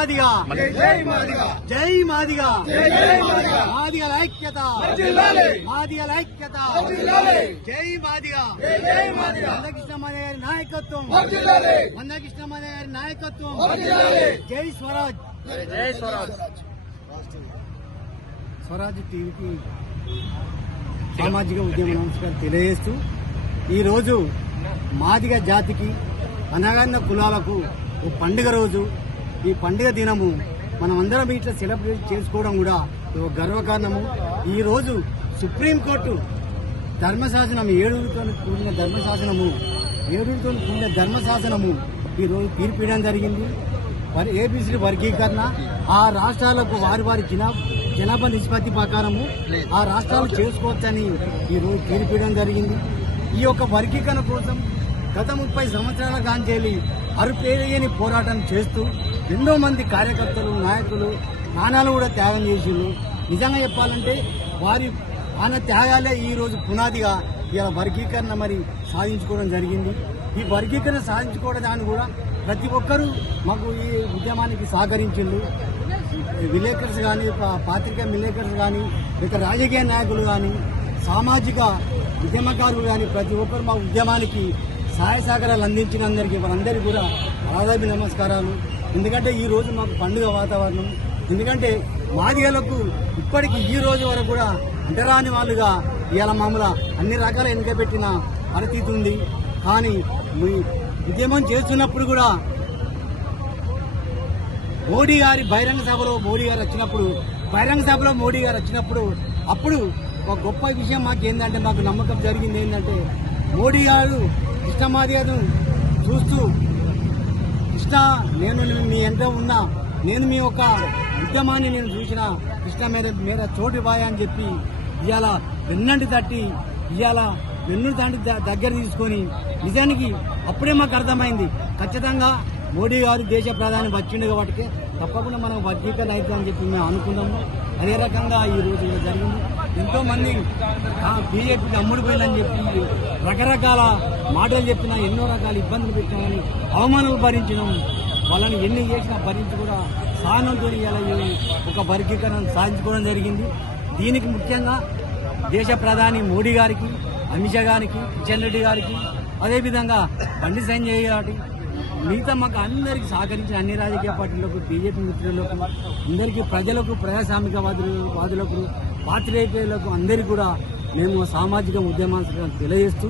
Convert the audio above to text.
మాదిగా జై మాదిగా మాదిగల ఐక్యత మాదిగల ఐక్యత జై మాదిగా మందకృష్ణ మాదిగ గారి నాయకత్వం మందకృష్ణ మాదిగ గారి నాయకత్వం జై స్వరాజ్ స్వరాజ్ టీవీకి సామాజిక ఉద్యమ నమస్కారం తెలియజేస్తూ ఈరోజు మాదిగ జాతికి అనగాన్న కులాలకు ఒక పండుగ రోజు. ఈ పండుగ దినము మనమందరం ఇట్లా సెలబ్రేట్ చేసుకోవడం కూడా ఒక గర్వకారణము. ఈరోజు సుప్రీంకోర్టు ధర్మశాసనం ఏడుగురితో కూడిన ధర్మశాసనము ఈరోజు తీర్పు ఇవ్వడం జరిగింది. ఏబీసీ వర్గీకరణ ఆ రాష్ట్రాలకు వారి జనాభా నిష్పత్తి ప్రకారము ఆ రాష్ట్రాలు చేసుకోవచ్చని ఈరోజు తీర్పు ఇవ్వడం జరిగింది. ఈ యొక్క వర్గీకరణ కోసం గత 30 సంవత్సరాల గాంచేలి అరుపేరియని పోరాటం చేస్తూ ఎంతో మంది కార్యకర్తలు నాయకులు ప్రాణాలు కూడా త్యాగం చేసిండ్రు. నిజంగా చెప్పాలంటే వారి ప్రాణ త్యాగాలే ఈ రోజు పునాదిగా ఇలా వర్గీకరణ మరి సాధించుకోవడం జరిగింది. ఈ వర్గీకరణ సాధించుకోవడానికి కూడా ప్రతి ఒక్కరూ మాకు ఈ ఉద్యమానికి సహకరించిండ్రు. విలేకరులు కానీ పాత్రికా విలేకరులు కానీ ఇక రాజకీయ నాయకులు కానీ సామాజిక ఉద్యమకారులు కానీ ప్రతి ఒక్కరు మా ఉద్యమానికి సహాయ సహకారాలు అందించినందరికీ వారందరికీ కూడా ఆదాభి నమస్కారాలు. ఎందుకంటే ఈ రోజు మాకు పండుగ వాతావరణం. ఎందుకంటే మాదిగలకు ఇప్పటికీ ఈ రోజు వరకు కూడా అంటరాని వాళ్ళుగా ఇవాళ మామూలు అన్ని రకాల ఎన్నికబెట్టిన పరిస్థితి ఉంది. కానీ ఉద్యమం చేస్తున్నప్పుడు కూడా మోడీ గారి బహిరంగ సభలో మోడీ గారు వచ్చినప్పుడు అప్పుడు ఒక గొప్ప విషయం మాకు ఏంటంటే మాకు నమ్మకం జరిగింది ఏంటంటే మోడీ గారు కృష్ణ మాదిగను చూస్తూ కృష్ణ నేను మీ వెంట ఉన్నా, నేను మీ యొక్క ఉద్యమాన్ని నేను చూసిన కృష్ణ మీద చోటు బాయ్ అని చెప్పి ఇవాళ వెన్నంటి తట్టి దగ్గర తీసుకొని నిజానికి అప్పుడే మాకు అర్థమైంది ఖచ్చితంగా మోడీ గారు దేశ ప్రధాని వచ్చిండు కాబట్టి తప్పకుండా మనం వర్గీకరణ అవుతుందని చెప్పి మేము అనుకున్నాము. అదే రకంగా ఈ రోజు జరిగింది. ఎంతో మంది బీజేపీకి అమ్ముడుపోయిందని చెప్పి రకరకాల మాటలు చెప్పినా ఎన్నో రకాల ఇబ్బందులు పెట్టినా కానీ అవమానాలు భరించడం వాళ్ళని ఎన్ని చేసినా భరించి కూడా సహనంతో ఒక వర్గీకరణ సాధించుకోవడం జరిగింది. దీనికి ముఖ్యంగా దేశ ప్రధాని మోడీ గారికి, అమిత్ షా గారికి, కిషన్ రెడ్డి గారికి, అదేవిధంగా బండి సంజయ్ గారికి, మిగతా మాకు అందరికీ సహకరించిన అన్ని రాజకీయ పార్టీలకు, బీజేపీ మిత్రులకు, అందరికీ ప్రజలకు, ప్రజాస్వామికవాదులకు, పాత్రికేయులకు అందరికీ కూడా మేము సామాజిక ఉద్యమాన్ని తెలియజేస్తూ